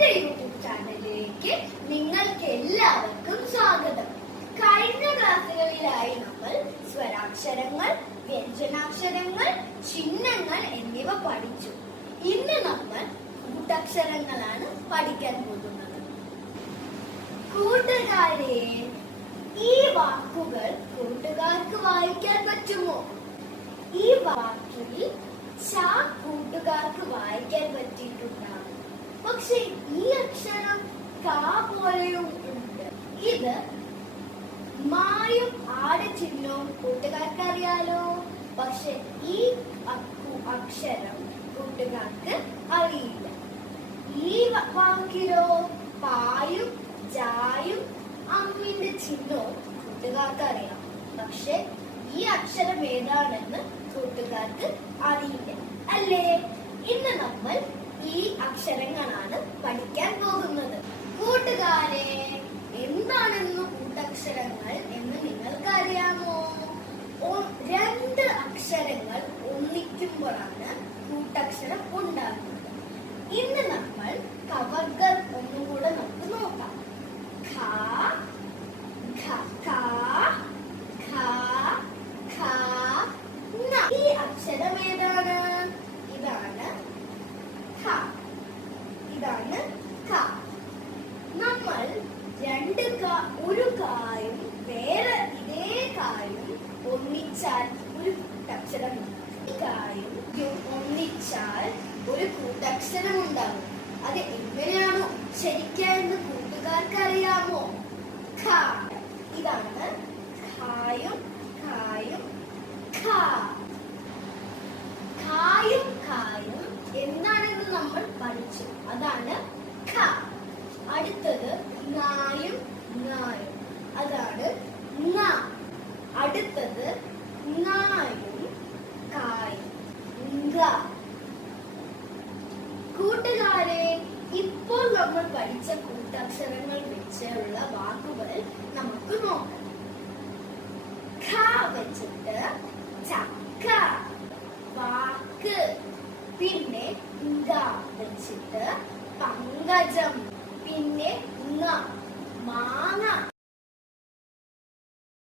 എന്റെ യൂട്യൂബ് ചാനലിലേക്ക് നിങ്ങൾക്ക് എല്ലാവർക്കും സ്വാഗതം. കഴിഞ്ഞ ക്ലാസ്സുകളിലായി നമ്മൾ സ്വരാക്ഷരങ്ങൾ, വ്യഞ്ജനാക്ഷരങ്ങൾ, ചിഹ്നങ്ങൾ എന്നിവ പഠിച്ചു. ഇന്ന് നമ്മൾ കൂട്ടക്ഷരങ്ങളാണ് പഠിക്കാൻ പോകുന്നത്. കൂട്ടുകാരെ, ഈ വാക്കുകൾ കൂട്ടുകാർക്ക് വായിക്കാൻ പറ്റുമോ? ഈ വാക്കിൽ ച കൂട്ടുകാർക്ക് വായിക്കാൻ പറ്റിയിട്ടുണ്ടാകും. പക്ഷെ ഈ അക്ഷരം ക പോലെയും ഉണ്ട്. ഇത് മായും ആട് ചിഹ്നവും കൂട്ടുകാർക്ക് അറിയാലോ. പക്ഷെ ഈ അക്ഷരം കൂട്ടുകാർക്ക് അറിയില്ല. ഈ വാക്കിലോ പായും ജായും അമ്മിന്റെ ചിഹ്നവും കൂട്ടുകാർക്ക് അറിയാം. പക്ഷെ ഈ അക്ഷരം ഏതാണെന്ന് കൂട്ടുകാർക്ക് അറിയില്ല, അല്ലേ? ഇന്ന് നമ്മൾ ഈ അക്ഷരങ്ങളാണ് പഠിക്കാൻ പോകുന്നത്. കൂട്ടുകാരെ, എന്താണെന്ന് കൂട്ടക്ഷരങ്ങൾ എന്ന് നിങ്ങൾക്ക് അറിയാമോ? രണ്ട് അക്ഷരങ്ങൾ ഒന്നിക്കുമ്പോഴാണ് കൂട്ടക്ഷരം ഉണ്ടാകുന്നത്. ഇന്ന് നമ്മൾ കവർഗർ ഒന്നുകൂടെ നമുക്ക് നോക്കാം. ഖ, ഖ, ഖ, ഖ, ഖ, ങ. ഈ അക്ഷരം ഏതാണ്? ഇതാണ് ഖ. ഇതാണ് ഖ. നമ്മൾ ഒരു കായും വേറെ ഇതേ കായും ഒന്നിച്ചാൽ ഒരു കൂട്ടക്ഷരം ഉണ്ടാകും. ഈ കായും ഒന്നിച്ചാൽ ഒരു കൂട്ടക്ഷരം ഉണ്ടാകും. അത് എങ്ങനെയാണ് ഉച്ചരിക്കുക എന്ന് കൂട്ടുകാർക്ക് അറിയാമോ? ഖ. ഇതാണ് ഖായും ഖായും ഖ. ഖായും ഖായും എന്താണെന്ന് നമ്മൾ പഠിച്ചു. അതാണ് ഖ. അടുത്തത് ങായും ങായും, അതാണ് ങ. അടുത്തത് ങായും കായും, ങ. കൂട്ടുകാരെ, ഇപ്പോൾ നമ്മൾ പഠിച്ച കൂട്ടക്ഷരങ്ങൾ വെച്ചുള്ള വാക്കുകൾ നമുക്ക് നോക്കാം. ഖ വെച്ചിട്ട് ചക്ക, വാക്ക്. പിന്നെ ങ വെച്ചിട്ട് പങ്കജം. പിന്നെ ങ, മാങ്ങ.